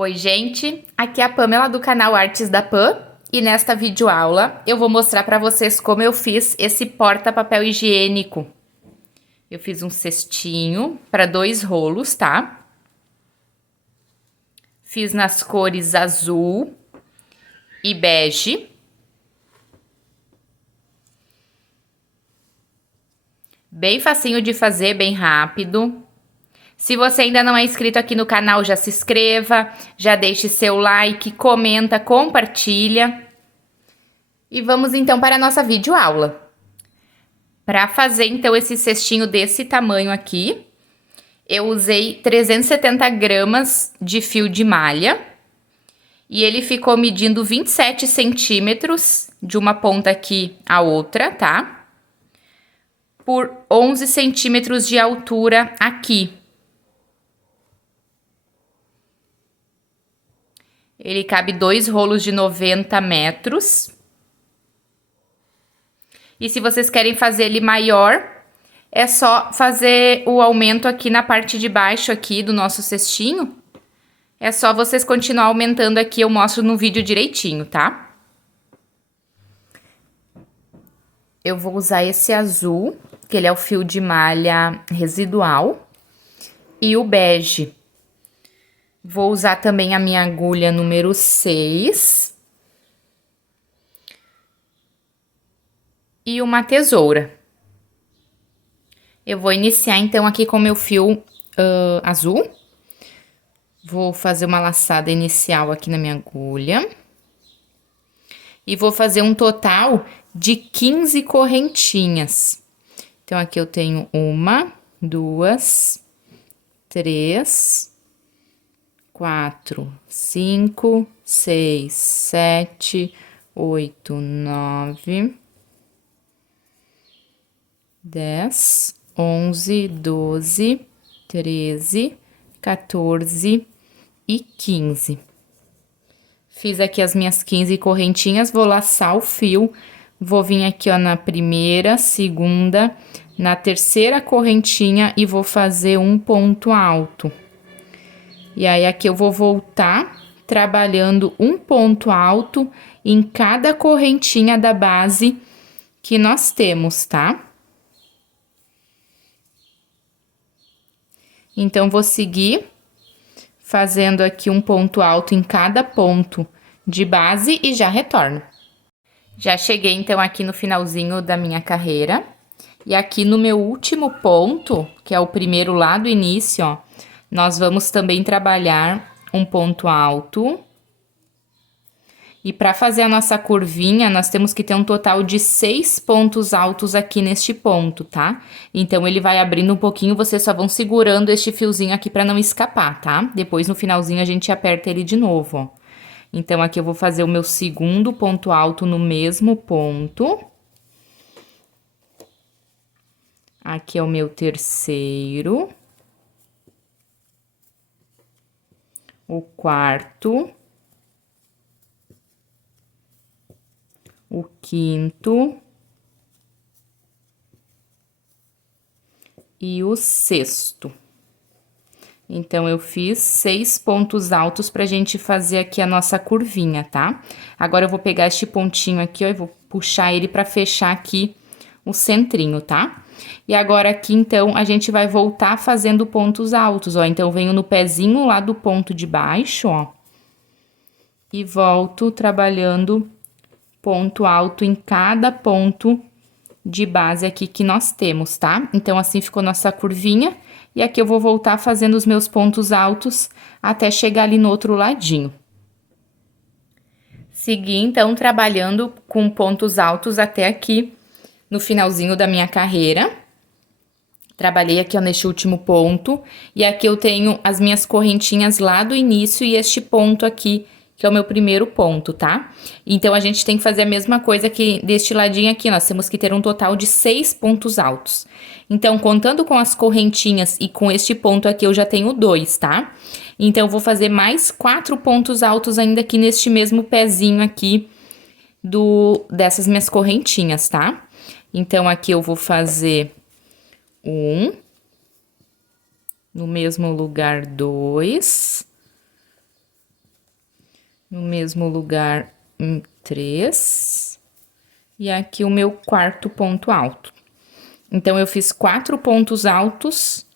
Oi, gente! Aqui é a Pamela do canal Artes da Pam e nesta videoaula eu vou mostrar para vocês como eu fiz esse porta-papel higiênico. Eu fiz um cestinho para 2 rolos, tá? Fiz nas cores azul e bege. Bem facinho de fazer, bem rápido. Se você ainda não é inscrito aqui no canal, já se inscreva, já deixe seu like, comenta, compartilha. E vamos então para a nossa videoaula. Para fazer então esse cestinho desse tamanho aqui, eu usei 370 gramas de fio de malha. E ele ficou medindo 27 centímetros de uma ponta aqui à outra, tá? Por 11 centímetros de altura aqui. Ele cabe 2 rolos de 90 metros. E se vocês querem fazer ele maior, é só fazer o aumento aqui na parte de baixo aqui do nosso cestinho. É só vocês continuar aumentando aqui, eu mostro no vídeo direitinho, tá? Eu vou usar esse azul, que ele é o fio de malha residual, e o bege. Vou usar também a minha agulha número 6. E uma tesoura. Eu vou iniciar, então, aqui com o meu fio azul. Vou fazer uma laçada inicial aqui na minha agulha. E vou fazer um total de 15 correntinhas. Então, aqui eu tenho 1, 2, 3... 4, 5, 6, 7, 8, 9, 10, 11, 12, 13, 14 e 15. Fiz aqui as minhas 15 correntinhas, vou laçar o fio, vou vir aqui, ó, na primeira, segunda, na terceira correntinha e vou fazer um ponto alto. E aí, aqui eu vou voltar trabalhando um ponto alto em cada correntinha da base que nós temos, tá? Então, vou seguir fazendo aqui um ponto alto em cada ponto de base e já retorno. Já cheguei, então, aqui no finalzinho da minha carreira. E aqui no meu último ponto, que é o primeiro lá do início, ó, nós vamos também trabalhar um ponto alto. E para fazer a nossa curvinha, nós temos que ter um total de 6 pontos altos aqui neste ponto, tá? Então, ele vai abrindo um pouquinho, vocês só vão segurando este fiozinho aqui para não escapar, tá? Depois, no finalzinho, a gente aperta ele de novo, ó. Então, aqui eu vou fazer o meu segundo ponto alto no mesmo ponto. Aqui é o meu terceiro. O quarto, o quinto e o sexto. Então, eu fiz 6 pontos altos pra gente fazer aqui a nossa curvinha, tá? Agora, eu vou pegar este pontinho aqui, ó, e vou puxar ele pra fechar aqui o centrinho, tá? E agora, aqui, então, a gente vai voltar fazendo pontos altos, ó. Então, eu venho no pezinho lá do ponto de baixo, ó. E volto trabalhando ponto alto em cada ponto de base aqui que nós temos, tá? Então, assim ficou nossa curvinha. E aqui eu vou voltar fazendo os meus pontos altos até chegar ali no outro ladinho. Segui, então, trabalhando com pontos altos até aqui no finalzinho da minha carreira. Trabalhei aqui, ó, neste último ponto. E aqui eu tenho as minhas correntinhas lá do início e este ponto aqui, que é o meu primeiro ponto, tá? Então, a gente tem que fazer a mesma coisa que deste ladinho aqui, nós temos que ter um total de 6 pontos altos. Então, contando com as correntinhas e com este ponto aqui, eu já tenho 2, tá? Então, eu vou fazer mais 4 pontos altos ainda aqui neste mesmo pezinho aqui dessas minhas correntinhas, tá? Então, aqui eu vou fazer 1, no mesmo lugar 2, No mesmo lugar, 3. E aqui o meu quarto ponto alto. Então, eu fiz 4 pontos altos,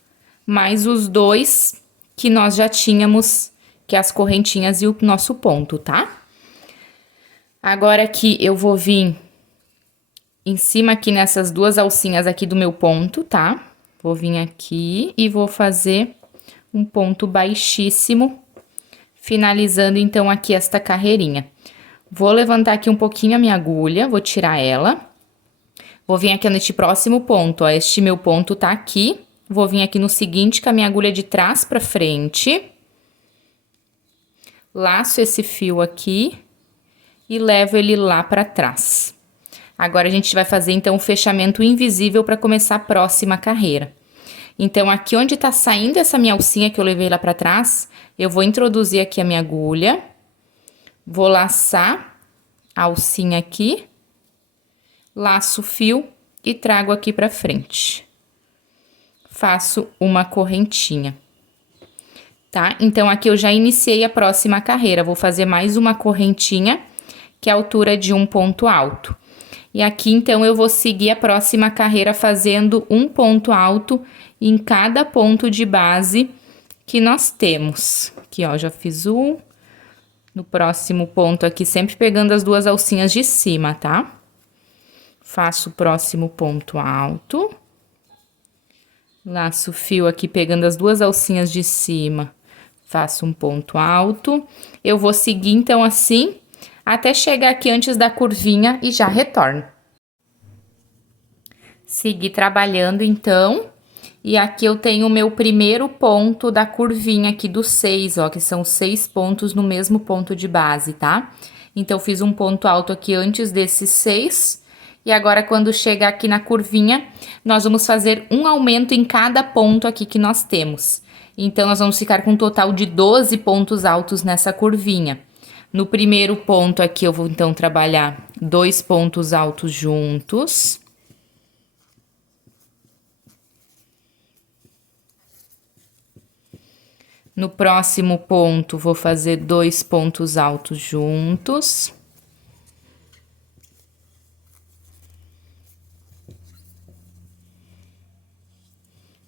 mais os 2 que nós já tínhamos, que é as correntinhas e o nosso ponto, tá? Agora aqui, eu vou vir em cima aqui nessas 2 alcinhas aqui do meu ponto, tá? Vou vir aqui e vou fazer um ponto baixíssimo, finalizando, então, aqui esta carreirinha. Vou levantar aqui um pouquinho a minha agulha, vou tirar ela. Vou vir aqui neste próximo ponto, ó, este meu ponto tá aqui. Vou vir aqui no seguinte com a minha agulha de trás pra frente. Laço esse fio aqui e levo ele lá pra trás. Agora, a gente vai fazer, então, o fechamento invisível pra começar a próxima carreira. Então, aqui onde tá saindo essa minha alcinha que eu levei lá pra trás, eu vou introduzir aqui a minha agulha. Vou laçar a alcinha aqui. Laço o fio e trago aqui pra frente. Faço uma correntinha, tá? Então, aqui eu já iniciei a próxima carreira. Vou fazer mais uma correntinha, que é a altura de um ponto alto. E aqui, então, eu vou seguir a próxima carreira fazendo um ponto alto em cada ponto de base que nós temos. Aqui, ó, já fiz um. No próximo ponto aqui, sempre pegando as 2 alcinhas de cima, tá? Faço o próximo ponto alto. Laço o fio aqui pegando as 2 alcinhas de cima. Faço um ponto alto. Eu vou seguir, então, assim, até chegar aqui antes da curvinha e já retorno. Segui trabalhando, então. E aqui eu tenho o meu primeiro ponto da curvinha aqui do 6, ó, que são 6 pontos no mesmo ponto de base, tá? Então, fiz um ponto alto aqui antes desses 6. E agora, quando chegar aqui na curvinha, nós vamos fazer um aumento em cada ponto aqui que nós temos. Então, nós vamos ficar com um total de 12 pontos altos nessa curvinha. No primeiro ponto aqui, eu vou, então, trabalhar 2 pontos altos juntos. No próximo ponto, vou fazer 2 pontos altos juntos.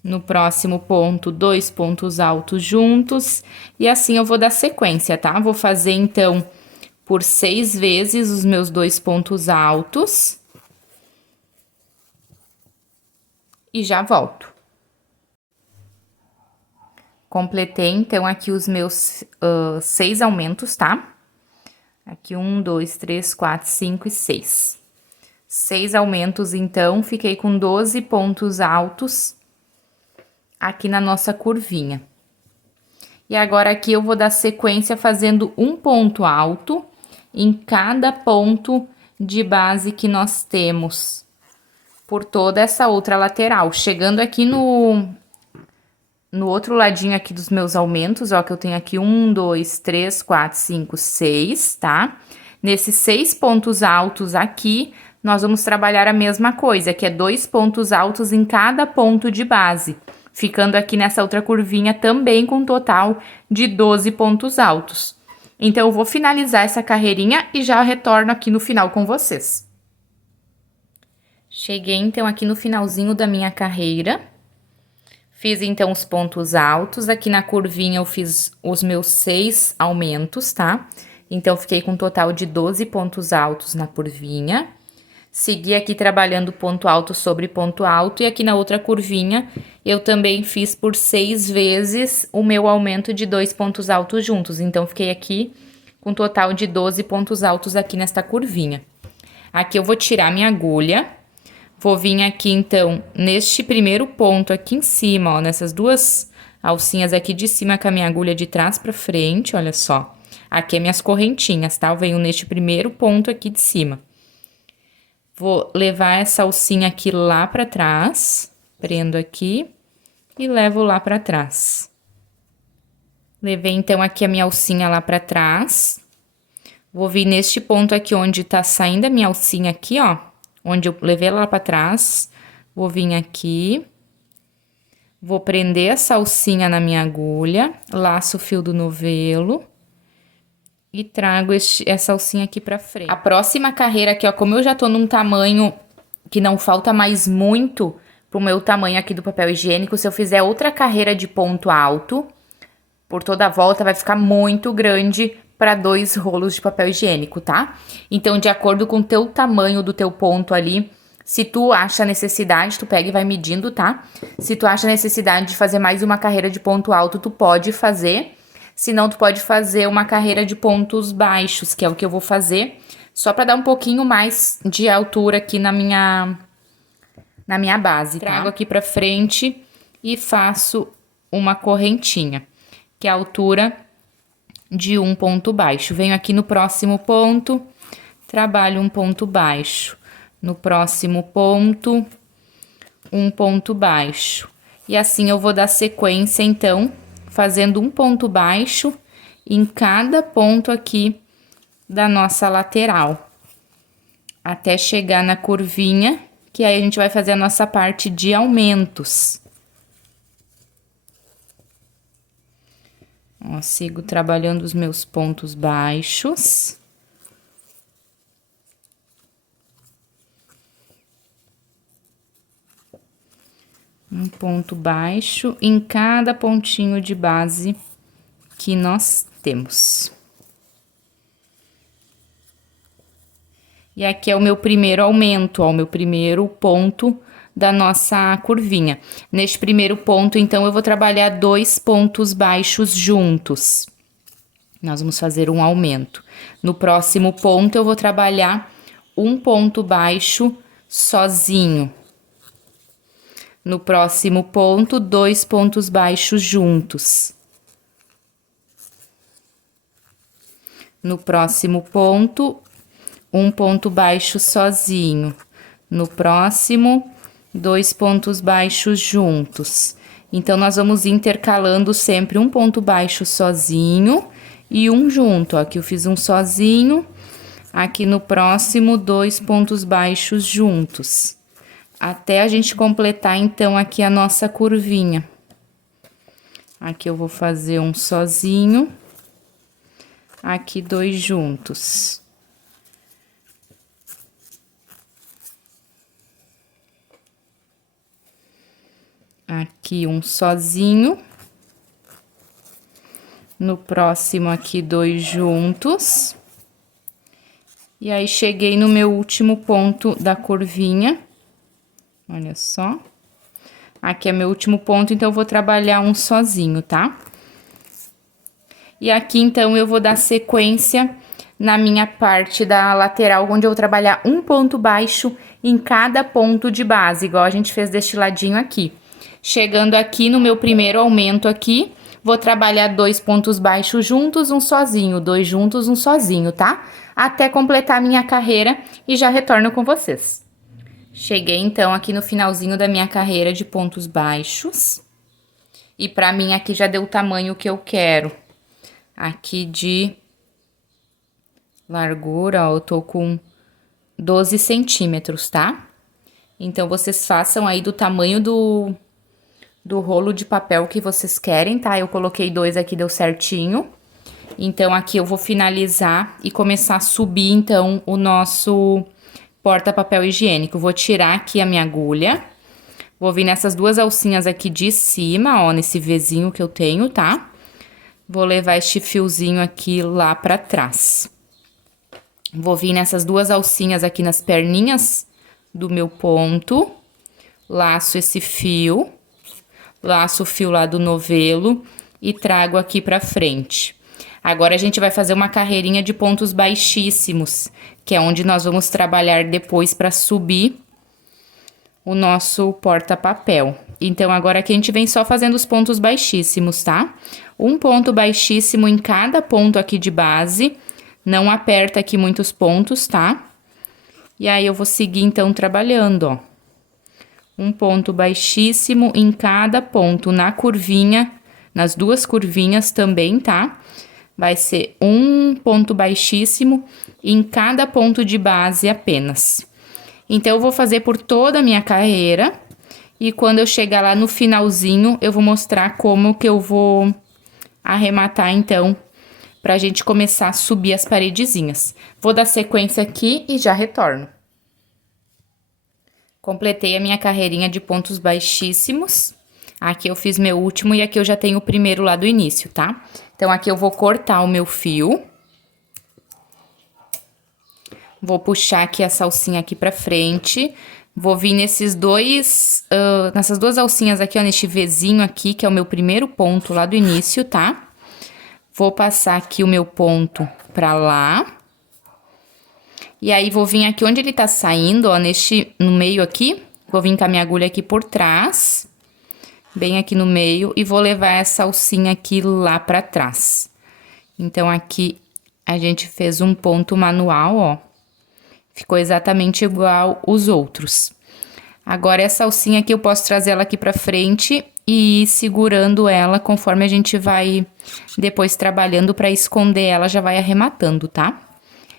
No próximo ponto, 2 pontos altos juntos. E assim eu vou dar sequência, tá? Vou fazer, então, por 6 vezes os meus 2 pontos altos. E já volto. Completei, então, aqui os meus 6 aumentos, tá? Aqui, 1, 2, 3, 4, 5 e 6. 6 aumentos, então, fiquei com 12 pontos altos aqui na nossa curvinha. E agora, aqui, eu vou dar sequência fazendo um ponto alto em cada ponto de base que nós temos por toda essa outra lateral. Chegando aqui no outro ladinho aqui dos meus aumentos, ó, que eu tenho aqui 1, 2, 3, 4, 5, 6, tá? Nesses 6 pontos altos aqui, nós vamos trabalhar a mesma coisa, que é 2 pontos altos em cada ponto de base, ficando aqui nessa outra curvinha também com um total de 12 pontos altos. Então, eu vou finalizar essa carreirinha e já retorno aqui no final com vocês. Cheguei, então, aqui no finalzinho da minha carreira. Fiz, então, os pontos altos. Aqui na curvinha eu fiz os meus 6 aumentos, tá? Então, fiquei com um total de 12 pontos altos na curvinha. Segui aqui trabalhando ponto alto sobre ponto alto. E aqui na outra curvinha, eu também fiz por 6 vezes o meu aumento de 2 pontos altos juntos. Então, fiquei aqui com um total de 12 pontos altos aqui nesta curvinha. Aqui eu vou tirar minha agulha. Vou vir aqui, então, neste primeiro ponto aqui em cima, ó, nessas 2 alcinhas aqui de cima com a minha agulha de trás pra frente, olha só. Aqui é minhas correntinhas, tá? Eu venho neste primeiro ponto aqui de cima. Vou levar essa alcinha aqui lá pra trás, prendo aqui e levo lá pra trás. Levei, então, aqui a minha alcinha lá pra trás. Vou vir neste ponto aqui onde tá saindo a minha alcinha aqui, ó. Onde eu levei ela lá pra trás, vou vir aqui, vou prender essa alcinha na minha agulha, laço o fio do novelo e trago essa alcinha aqui pra frente. A próxima carreira aqui, ó, como eu já tô num tamanho que não falta mais muito pro meu tamanho aqui do papel higiênico, se eu fizer outra carreira de ponto alto, por toda a volta vai ficar muito grande para 2 rolos de papel higiênico, tá? Então, de acordo com o teu tamanho do teu ponto ali, se tu acha necessidade, tu pega e vai medindo, tá? Se tu acha necessidade de fazer mais uma carreira de ponto alto, tu pode fazer. Se não, tu pode fazer uma carreira de pontos baixos, que é o que eu vou fazer, só para dar um pouquinho mais de altura aqui na minha base, tá? Trago aqui pra frente e faço uma correntinha, que é a altura de um ponto baixo. Venho aqui no próximo ponto, trabalho um ponto baixo. No próximo ponto, um ponto baixo. E assim eu vou dar sequência, então, fazendo um ponto baixo em cada ponto aqui da nossa lateral, até chegar na curvinha, que aí a gente vai fazer a nossa parte de aumentos. Ó, sigo trabalhando os meus pontos baixos. Um ponto baixo em cada pontinho de base que nós temos. E aqui é o meu primeiro aumento, ó, o meu primeiro ponto da nossa curvinha. Neste primeiro ponto, então, eu vou trabalhar 2 pontos baixos juntos. Nós vamos fazer um aumento. No próximo ponto, eu vou trabalhar um ponto baixo sozinho. No próximo ponto, 2 pontos baixos juntos. No próximo ponto, um ponto baixo sozinho. No próximo, 2 pontos baixos juntos. Então, nós vamos intercalando sempre um ponto baixo sozinho e um junto. Ó, aqui eu fiz um sozinho, aqui no próximo, 2 pontos baixos juntos. Até a gente completar, então, aqui a nossa curvinha. Aqui eu vou fazer um sozinho, aqui 2 juntos. Aqui um sozinho. No próximo aqui 2 juntos. E aí, cheguei no meu último ponto da curvinha. Olha só. Aqui é meu último ponto, então eu vou trabalhar um sozinho, tá? E aqui, então, eu vou dar sequência na minha parte da lateral, onde eu vou trabalhar um ponto baixo em cada ponto de base, igual a gente fez deste ladinho aqui. Chegando aqui no meu primeiro aumento aqui, vou trabalhar 2 pontos baixos juntos, um sozinho, 2 juntos, um sozinho, tá? Até completar a minha carreira e já retorno com vocês. Cheguei, então, aqui no finalzinho da minha carreira de pontos baixos. E pra mim, aqui já deu o tamanho que eu quero. Aqui de largura, ó, eu tô com 12 centímetros, tá? Então, vocês façam aí do tamanho do rolo de papel que vocês querem, tá? Eu coloquei 2 aqui, deu certinho. Então, aqui eu vou finalizar e começar a subir, então, o nosso porta-papel higiênico. Vou tirar aqui a minha agulha. Vou vir nessas 2 alcinhas aqui de cima, ó, nesse Vzinho que eu tenho, tá? Vou levar este fiozinho aqui lá pra trás. Vou vir nessas 2 alcinhas aqui nas perninhas do meu ponto. Laço esse fio. Laço o fio lá do novelo e trago aqui pra frente. Agora, a gente vai fazer uma carreirinha de pontos baixíssimos, que é onde nós vamos trabalhar depois para subir o nosso porta-papel. Então, agora aqui a gente vem só fazendo os pontos baixíssimos, tá? Um ponto baixíssimo em cada ponto aqui de base, não aperta aqui muitos pontos, tá? E aí, eu vou seguir, então, trabalhando, ó. Um ponto baixíssimo em cada ponto, na curvinha, nas 2 curvinhas também, tá? Vai ser um ponto baixíssimo em cada ponto de base apenas. Então, eu vou fazer por toda a minha carreira. E quando eu chegar lá no finalzinho, eu vou mostrar como que eu vou arrematar, então, pra gente começar a subir as paredezinhas. Vou dar sequência aqui e já retorno. Completei a minha carreirinha de pontos baixíssimos. Aqui eu fiz meu último e aqui eu já tenho o primeiro lá do início, tá? Então, aqui eu vou cortar o meu fio. Vou puxar aqui a salsinha aqui pra frente. Vou vir nessas duas alcinhas aqui, ó, neste Vzinho aqui, que é o meu primeiro ponto lá do início, tá? Vou passar aqui o meu ponto pra lá. E aí, vou vir aqui onde ele tá saindo, ó, no meio aqui. Vou vir com a minha agulha aqui por trás, bem aqui no meio, e vou levar essa alcinha aqui lá pra trás. Então, aqui a gente fez um ponto manual, ó. Ficou exatamente igual os outros. Agora, essa alcinha aqui, eu posso trazer ela aqui pra frente e ir segurando ela conforme a gente vai depois trabalhando pra esconder ela, já vai arrematando, tá?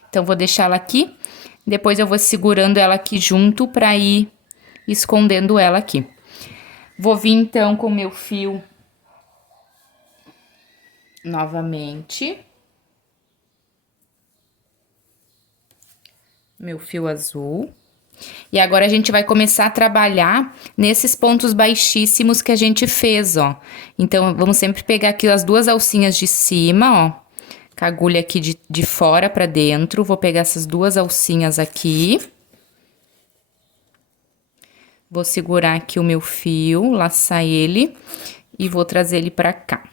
Então, vou deixar ela aqui, depois eu vou segurando ela aqui junto pra ir escondendo ela aqui. Vou vir, então, com o meu fio novamente. Meu fio azul. E agora, a gente vai começar a trabalhar nesses pontos baixíssimos que a gente fez, ó. Então, vamos sempre pegar aqui as duas alcinhas de cima, ó, com a agulha aqui de fora pra dentro. Vou pegar essas duas alcinhas aqui. Vou segurar aqui o meu fio, laçar ele e vou trazer ele pra cá.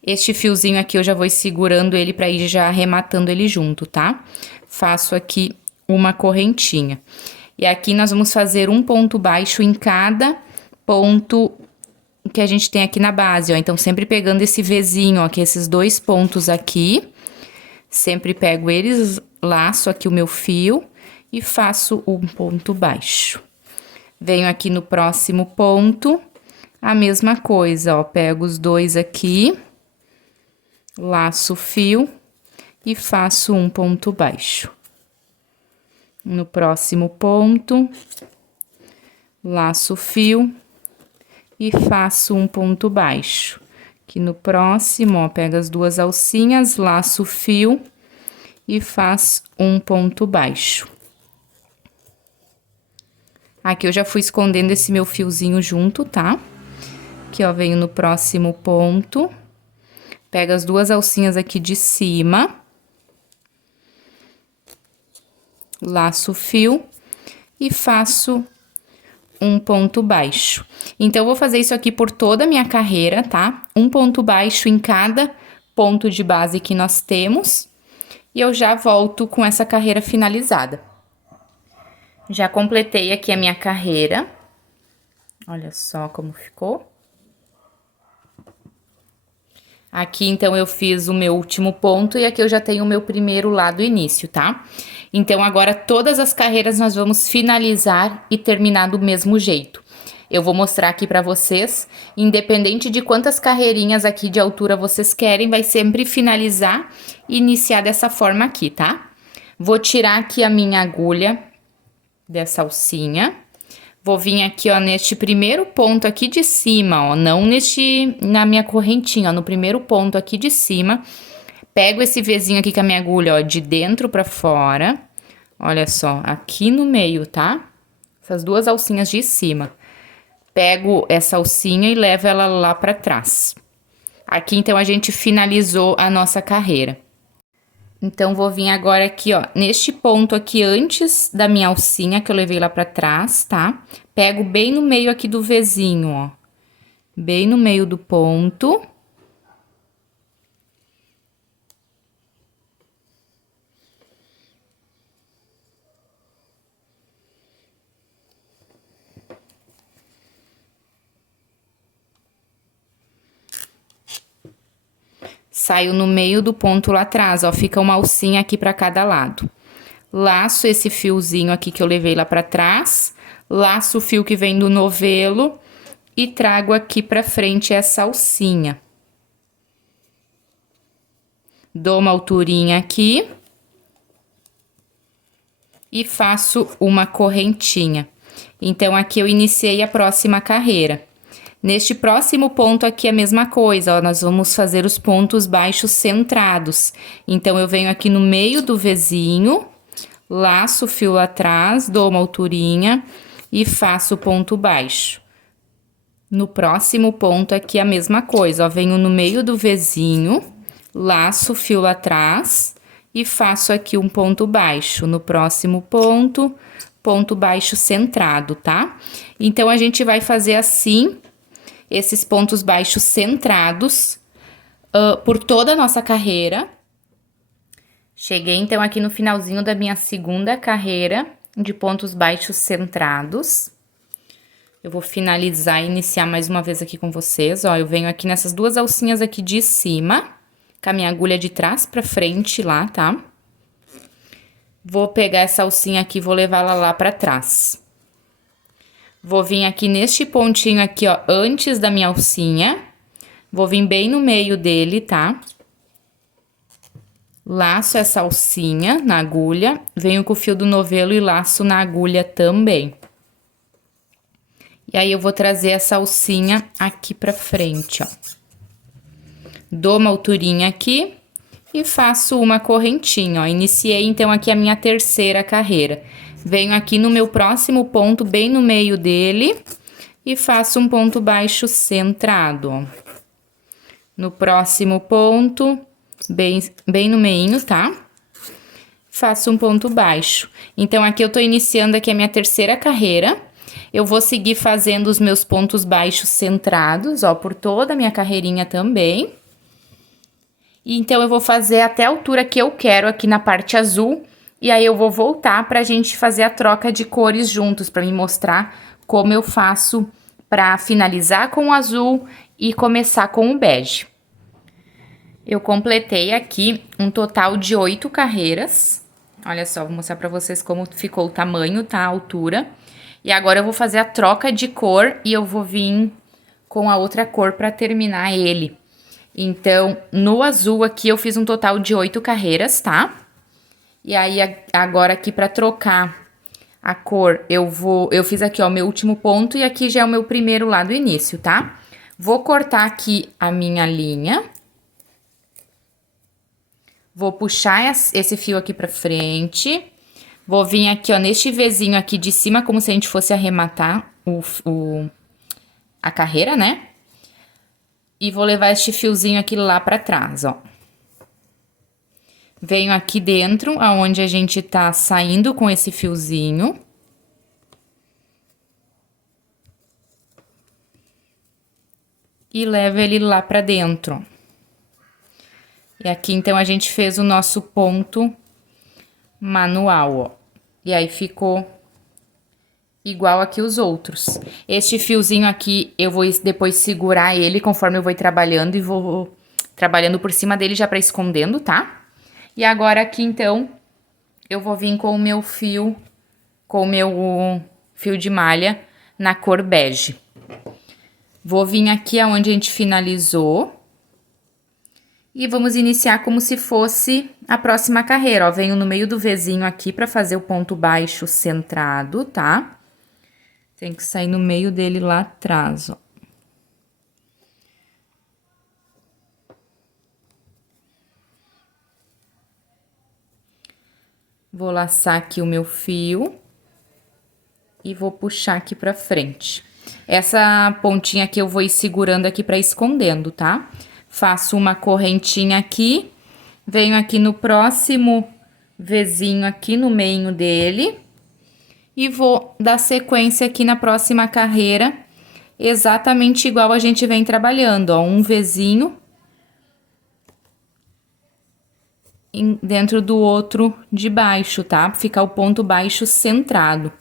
Este fiozinho aqui eu já vou segurando ele pra ir já arrematando ele junto, tá? Faço aqui uma correntinha. E aqui nós vamos fazer um ponto baixo em cada ponto que a gente tem aqui na base, ó. Então, sempre pegando esse Vzinho, ó, que é esses dois pontos aqui. Sempre pego eles, laço aqui o meu fio e faço um ponto baixo. Venho aqui no próximo ponto, a mesma coisa, ó. Pego os dois aqui, laço o fio e faço um ponto baixo. No próximo ponto, laço o fio e faço um ponto baixo. Aqui no próximo, ó, pego as duas alcinhas, laço o fio e faço um ponto baixo. Aqui eu já fui escondendo esse meu fiozinho junto, tá? Aqui, ó, venho no próximo ponto, pego as duas alcinhas aqui de cima, laço o fio e faço um ponto baixo. Então, eu vou fazer isso aqui por toda a minha carreira, tá? Um ponto baixo em cada ponto de base que nós temos. E eu já volto com essa carreira finalizada. Já completei aqui a minha carreira. Olha só como ficou. Aqui, então, eu fiz o meu último ponto e aqui eu já tenho o meu primeiro lá do início, tá? Então, agora, todas as carreiras nós vamos finalizar e terminar do mesmo jeito. Eu vou mostrar aqui pra vocês, independente de quantas carreirinhas aqui de altura vocês querem, vai sempre finalizar e iniciar dessa forma aqui, tá? Vou tirar aqui a minha agulha dessa alcinha. Vou vir aqui, ó, neste primeiro ponto aqui de cima, ó, não na minha correntinha, ó, no primeiro ponto aqui de cima. Pego esse Vzinho aqui com a minha agulha, ó, de dentro pra fora. Olha só, aqui no meio, tá? Essas duas alcinhas de cima. Pego essa alcinha e levo ela lá pra trás. Aqui, então, a gente finalizou a nossa carreira. Então, vou vir agora aqui, ó, neste ponto aqui antes da minha alcinha, que eu levei lá pra trás, tá? Pego bem no meio aqui do Vzinho, ó. Bem no meio do ponto. Saio no meio do ponto lá atrás, ó, fica uma alcinha aqui pra cada lado. Laço esse fiozinho aqui que eu levei lá pra trás, laço o fio que vem do novelo e trago aqui pra frente essa alcinha. Dou uma alturinha aqui e faço uma correntinha. Então, aqui eu iniciei a próxima carreira. Neste próximo ponto aqui, a mesma coisa, ó, nós vamos fazer os pontos baixos centrados. Então, eu venho aqui no meio do Vzinho, laço o fio atrás, dou uma alturinha e faço o ponto baixo. No próximo ponto aqui, a mesma coisa, ó, venho no meio do Vzinho, laço o fio atrás e faço aqui um ponto baixo. No próximo ponto, ponto baixo centrado, tá? Então, a gente vai fazer assim, esses pontos baixos centrados, por toda a nossa carreira. Cheguei, então, aqui no finalzinho da minha segunda carreira de pontos baixos centrados. Eu vou finalizar e iniciar mais uma vez aqui com vocês, ó. Eu venho aqui nessas duas alcinhas aqui de cima, com a minha agulha de trás pra frente lá, tá? Vou pegar essa alcinha aqui e vou levá-la lá pra trás. Vou vir aqui neste pontinho aqui, ó, antes da minha alcinha. Vou vir bem no meio dele, tá? Laço essa alcinha na agulha, venho com o fio do novelo e laço na agulha também. E aí, eu vou trazer essa alcinha aqui pra frente, ó. Dou uma alturinha aqui e faço uma correntinha, ó. Iniciei, então, aqui a minha terceira carreira. Venho aqui no meu próximo ponto, bem no meio dele, e faço um ponto baixo centrado, ó. No próximo ponto, bem no meinho, tá? Faço um ponto baixo. Então, aqui eu tô iniciando aqui a minha terceira carreira. Eu vou seguir fazendo os meus pontos baixos centrados, ó, por toda a minha carreirinha também. E então, eu vou fazer até a altura que eu quero aqui na parte azul. E aí, eu vou voltar pra gente fazer a troca de cores juntos, pra me mostrar como eu faço pra finalizar com o azul e começar com o bege. Eu completei aqui um total de 8 carreiras. Olha só, vou mostrar pra vocês como ficou o tamanho, tá? A altura. E agora eu vou fazer a troca de cor e eu vou vir com a outra cor pra terminar ele. Então, no azul aqui eu fiz um total de 8 carreiras, tá? E aí, agora aqui pra trocar a cor, eu fiz aqui, ó, meu último ponto e aqui já é o meu primeiro lá do início, tá? Vou cortar aqui a minha linha. Vou puxar esse fio aqui pra frente. Vou vir aqui, ó, neste Vzinho aqui de cima, como se a gente fosse arrematar a carreira, né? E vou levar este fiozinho aqui lá pra trás, ó. Venho aqui dentro, aonde a gente tá saindo com esse fiozinho. E levo ele lá pra dentro. E aqui, então, a gente fez o nosso ponto manual, ó. E aí, ficou igual aqui os outros. Este fiozinho aqui, eu vou depois segurar ele conforme eu vou trabalhando e vou trabalhando por cima dele já pra escondendo, tá? E agora aqui, então, eu vou vir com o meu fio, com o meu fio de malha na cor bege. Vou vir aqui aonde a gente finalizou. E vamos iniciar como se fosse a próxima carreira, ó. Venho no meio do Vzinho aqui pra fazer o ponto baixo centrado, tá? Tem que sair no meio dele lá atrás, ó. Vou laçar aqui o meu fio. E vou puxar aqui pra frente. Essa pontinha aqui eu vou ir segurando aqui pra ir escondendo, tá? Faço uma correntinha aqui. Venho aqui no próximo Vzinho aqui no meio dele. E vou dar sequência aqui na próxima carreira, exatamente igual a gente vem trabalhando, ó. Um Vzinho dentro do outro de baixo, tá? Ficar o ponto baixo centrado.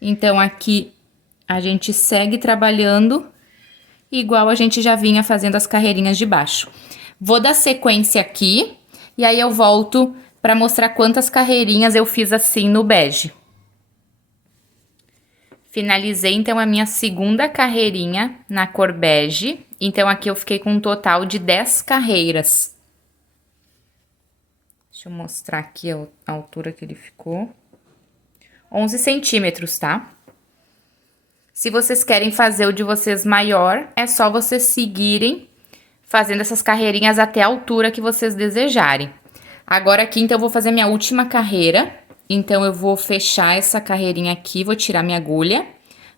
Então, aqui a gente segue trabalhando igual a gente já vinha fazendo as carreirinhas de baixo. Vou dar sequência aqui e aí eu volto para mostrar quantas carreirinhas eu fiz assim no bege. Finalizei, então, a minha segunda carreirinha na cor bege. Então, aqui eu fiquei com um total de 10 carreiras. Deixa eu mostrar aqui a altura que ele ficou. 11 centímetros, tá? Se vocês querem fazer o de vocês maior, é só vocês seguirem fazendo essas carreirinhas até a altura que vocês desejarem. Agora aqui, então, eu vou fazer minha última carreira. Então, eu vou fechar essa carreirinha aqui, vou tirar minha agulha.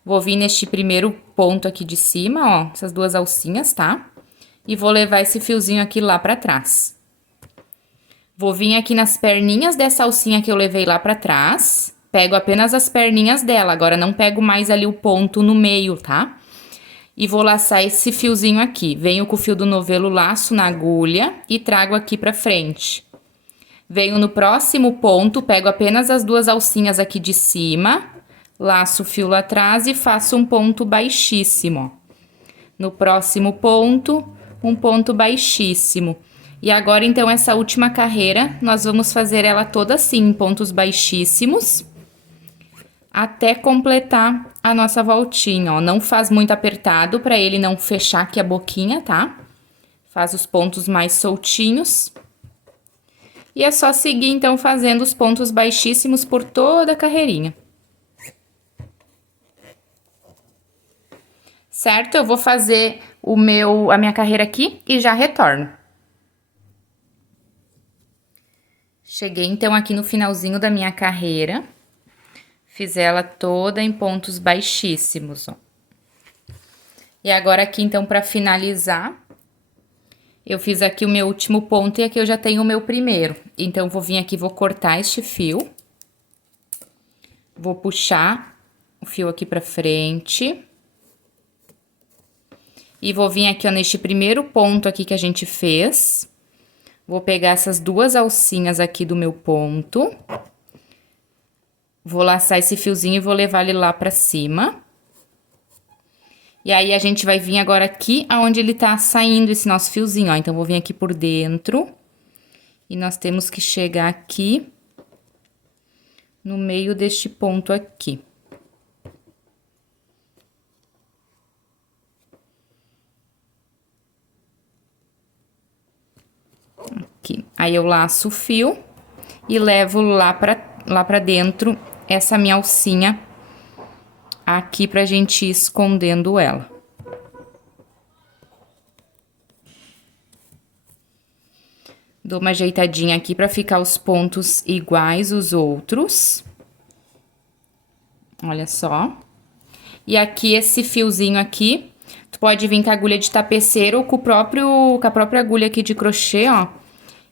Vou vir neste primeiro ponto aqui de cima, ó, essas duas alcinhas, tá? E vou levar esse fiozinho aqui lá pra trás. Vou vir aqui nas perninhas dessa alcinha que eu levei lá pra trás. Pego apenas as perninhas dela, agora não pego mais ali o ponto no meio, tá? E vou laçar esse fiozinho aqui. Venho com o fio do novelo, laço na agulha e trago aqui pra frente. Venho no próximo ponto, pego apenas as duas alcinhas aqui de cima, laço o fio lá atrás e faço um ponto baixíssimo, ó. No próximo ponto, um ponto baixíssimo. E agora, então, essa última carreira, nós vamos fazer ela toda assim, em pontos baixíssimos, até completar a nossa voltinha, ó. Não faz muito apertado, pra ele não fechar aqui a boquinha, tá? Faz os pontos mais soltinhos. E é só seguir, então, fazendo os pontos baixíssimos por toda a carreirinha. Certo? Eu vou fazer a minha carreira aqui e já retorno. Cheguei, então, aqui no finalzinho da minha carreira. Fiz ela toda em pontos baixíssimos, ó. E agora aqui, então, pra finalizar, eu fiz aqui o meu último ponto e aqui eu já tenho o meu primeiro. Então, vou vir aqui, vou cortar este fio. Vou puxar o fio aqui pra frente. E vou vir aqui, ó, neste primeiro ponto aqui que a gente fez. Vou pegar essas duas alcinhas aqui do meu ponto. Vou laçar esse fiozinho e vou levar ele lá pra cima. E aí, a gente vai vir agora aqui aonde ele tá saindo esse nosso fiozinho, ó. Então, vou vir aqui por dentro. E nós temos que chegar aqui no meio deste ponto aqui. Aqui. Aí, eu laço o fio e levo lá pra dentro essa minha alcinha aqui pra gente ir escondendo ela. Dou uma ajeitadinha aqui pra ficar os pontos iguais os outros. Olha só. E aqui, esse fiozinho aqui, tu pode vir com a agulha de tapeceiro ou com a própria agulha aqui de crochê, ó.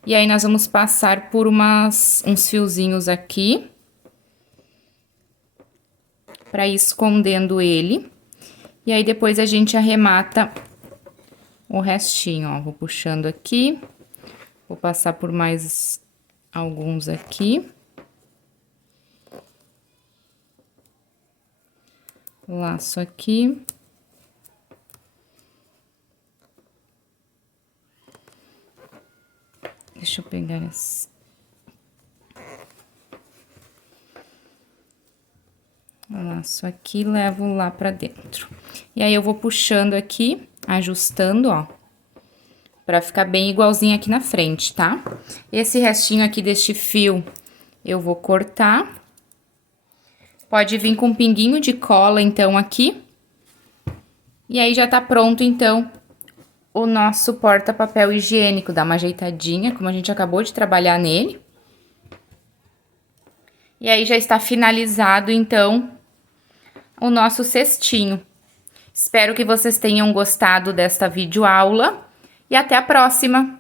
E aí, nós vamos passar por uns fiozinhos aqui. Pra ir escondendo ele. E aí, depois a gente arremata o restinho, ó. Vou puxando aqui. Vou passar por mais alguns aqui. Laço aqui. Deixa eu pegar esse. Laço aqui, levo lá pra dentro. E aí, eu vou puxando aqui, ajustando, ó, pra ficar bem igualzinho aqui na frente, tá? Esse restinho aqui deste fio, eu vou cortar. Pode vir com um pinguinho de cola, então, aqui. E aí, já tá pronto, então, o nosso porta-papel higiênico. Dá uma ajeitadinha, como a gente acabou de trabalhar nele. E aí, já está finalizado, então, o nosso cestinho. Espero que vocês tenham gostado desta videoaula e até a próxima!